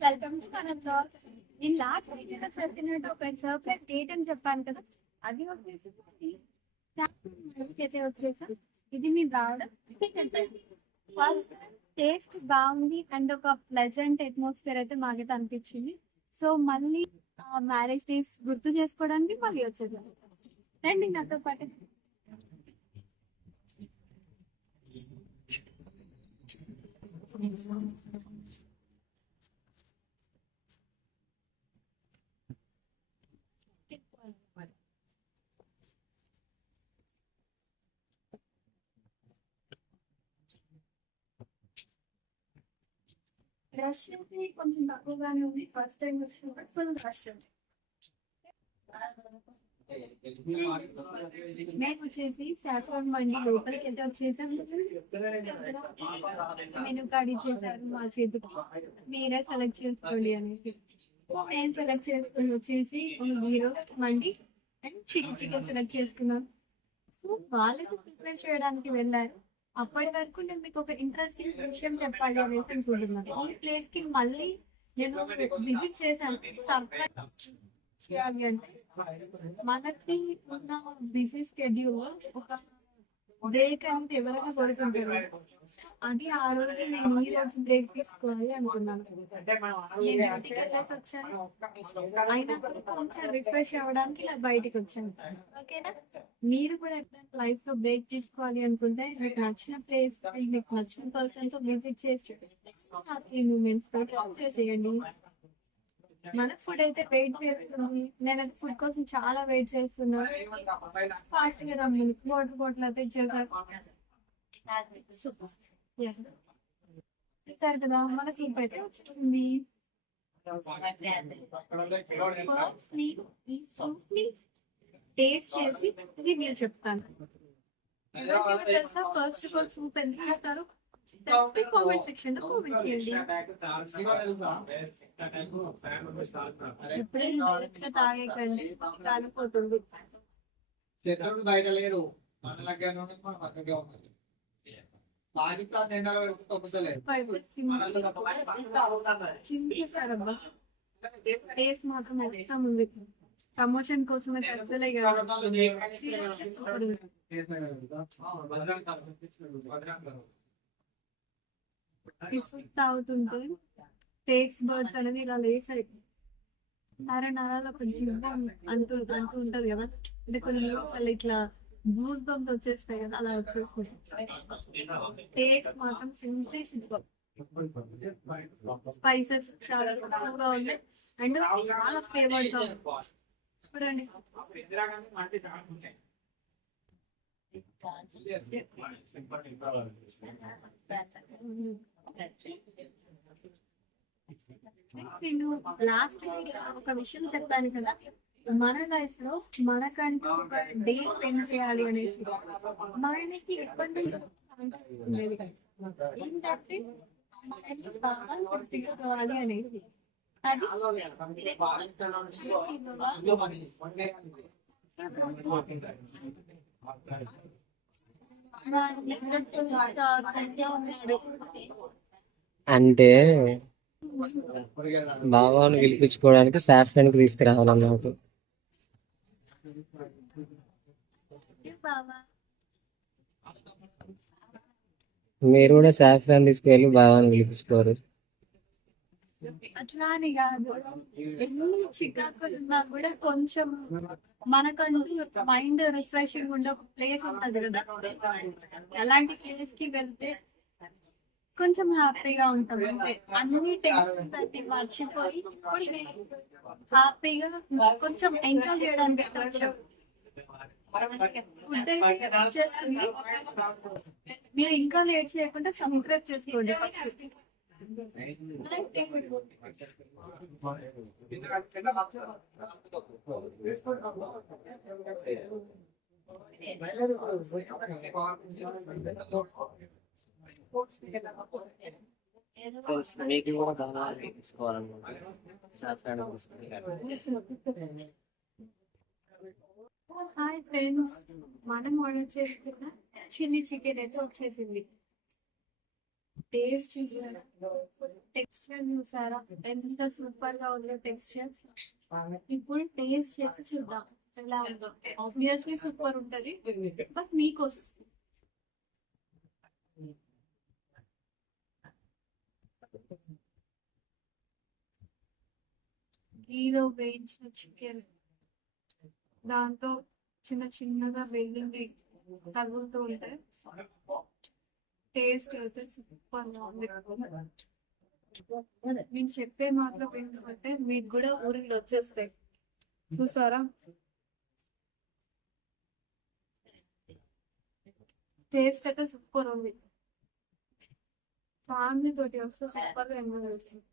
Welcome to మన blog నేను last వీడియోలో చెప్పినట్టు ఒక సర్ప్రైజ్ డేట్ అని చెప్పాను కదా అది వచ్చేసి చేసే వచ్చేసాం ఇది మీ రావడం ఫస్ట్ టేస్ట్ బాగుంది అండ్ ఒక ప్లెజెంట్ అట్మాస్ఫియర్ అయితే మాకైతే అనిపించింది. సో మళ్ళీ మ్యారేజ్ డేస్ గుర్తు చేసుకోవడానికి మళ్ళీ వచ్చేసాం రండి నాతో పాటు. రష్ అయితే కొంచెం తక్కువగానే ఉంది. ఫస్ట్ టైం వచ్చినప్పుడు ఫుల్ రష్ ఉంది మేము వచ్చేసి సాఫ్రాన్ మండి లోపలికి అయితే వచ్చేసాం. మెను కార్డ్ ఇచ్చేసారు మా చేతికి. మీరే సెలెక్ట్ చేసుకోండి అనేసి. నేను సెలెక్ట్ చేసుకుని వచ్చేసి ghee roast mandi and chilli chicken select చేసుకున్నాం. సో వాళ్ళకి ప్రిపేర్ చేయడానికి వెళ్ళారు. అప్పటి వరకు నేను మీకు ఒక ఇంట్రెస్టింగ్ విషయం చెప్పాలి అనేసి అనుకుంటున్నాను. ఈ ప్లేస్కి మళ్ళీ నేను విజిట్ చేశాను. సర్ప్రైజ్ చేయాలి అంటే మనకి ఉన్న బిజీ స్కెడ్యూల్ ఒక బ్రేక్ అనేది ఎవరైనా కోరుకుంటారు అది ఆ రోజు నేను ఈ రోజు బ్రేక్ తీసుకోవాలి అనుకున్నాను. నేను డ్యూటీకి వెళ్ళేసి వచ్చాను. అయినా కూడా కొంచెం రిఫ్రెష్ అవ్వడానికి ఇలా బయటికి వచ్చాను. ఓకేనా? మీరు కూడా ఎట్లా లైఫ్లో బ్రేక్ తీసుకోవాలి అనుకుంటే మీకు నచ్చిన ప్లేస్ మీకు నచ్చిన పర్సన్తో విజిట్ చేసి హ్యాపీ మూమెంట్స్తో చేయండి. మన ఫుడ్ అయితే వెయిట్ చేస్తుంది నేను ఫుడ్ కోసం చాలా వెయిట్ చేస్తున్నాను. ఫాస్ట్గా రమ్మని వాటర్ బాటిల్ అయితే ఇచ్చేసారు సరే చూసారు కదా మన సూప్ అయితే వచ్చింది. ఫస్ట్ టేస్ట్ చేసి రివ్యూ చెప్తాను. తెలుసా ఫస్ట్ సూప్ ఎందుకు ఇస్తారు? తాగేకండి కాలిపోతుంది శత్రువులు బయట లేరు మన దగ్గర మన పక్కకే ఉన్నది పాకిస్తాన్ ఎండలో పెడితే తొక్కుతలేదు చించేస్తారబ్బా టేస్ట్ మాత్రం ఎక్స్ట్రా ఉంది ప్రమోషన్ కోసమే తెలుసులే కదా ఇసుకు తాగుతుంటే టేస్ట్ బర్డ్స్ అనేది ఇలా లేసాయి. అరే నరాల ఒక అంటూ అంటూ ఉంటది కదా. అంటే కొన్ని రోజులు ఇట్లా గూస్ బంప్స్ వచ్చేస్తాయి కదా అలా వచ్చేస్తాయి. టేస్ట్ మాత్రం సింప్లీ సింపుల్ స్పైసెస్ చాలా తక్కువగా ఉన్నాయి. అండ్ చాలా ఫ్లేవర్డ్గా చూడండి. నేను లాస్ట్ ఒక విషయం చెప్పాను కదా. మన లైఫ్లో మనకంటూ ఒక డే స్పెండ్ చేయాలి అనేసి. మనకి ఎప్పటి నుంచి ఏంటంటే మనకి బాగా గుర్తించుకోవాలి అనేది అది అంటే బాబాను గెలిపించుకోవడానికి సాఫ్రాన్కి తీసుకురావాలన్నమాట మీరు కూడా సాఫ్రాన్ తీసుకువెళ్ళి బాబాను గెలిపించుకోరు అట్లా అని కాదు. ఎన్ని చికాకులు ఉన్నా కూడా కొంచెం మనకంటూ మైండ్ రిఫ్రెషింగ్ ఉండే ఒక ప్లేస్ ఉంటది కదా. అలాంటి ప్లేస్కి వెళ్తే కొంచెం హ్యాపీగా ఉంటాం. అంటే అన్ని టెన్షన్ అన్ని మర్చిపోయి హ్యాపీగా కొంచెం ఎంజాయ్ చేయడానికి కొంచెం వచ్చాం ఫుడ్ అయితే వచ్చేస్తుంది మీరు ఇంకా లేట్ చేయకుండా సబ్స్క్రైబ్ చేసుకోండి. మీకు కూడా బాబాను తీసుకోవాలనుకుంటున్నాను హాయ్ ఫ్రెండ్స్ మనం ఆర్డర్ చేసుకున్న చిల్లీ చికెన్ అయితే వచ్చేసింది. టేస్ట్ చూసారా టెక్స్చర్ చూసారా? ఎంత సూపర్గా ఉందో టెక్స్చర్. ఇప్పుడు టేస్ట్ చేసి చూద్దాం. ఎలా ఉందో. ఆబ్వియస్లీ సూపర్ ఉంటది. బట్ మీకోసం. గీలో వేయించిన చికెన్. దాంతో చిన్న చిన్నగా వేగింది తగులుతూ ఉంటాయి టేస్ట్ అయితే సూపర్గా ఉంది. నేను చెప్పే మాటలు ఏంటంటే మీకు కూడా ఊరిలో వచ్చేస్తాయి. చూసారా? టేస్ట్ అయితే సూపర్ ఉంది. ఫ్యామిలీ తోటి వస్తే సూపర్గా ఎంజాయ్ చేస్తుంది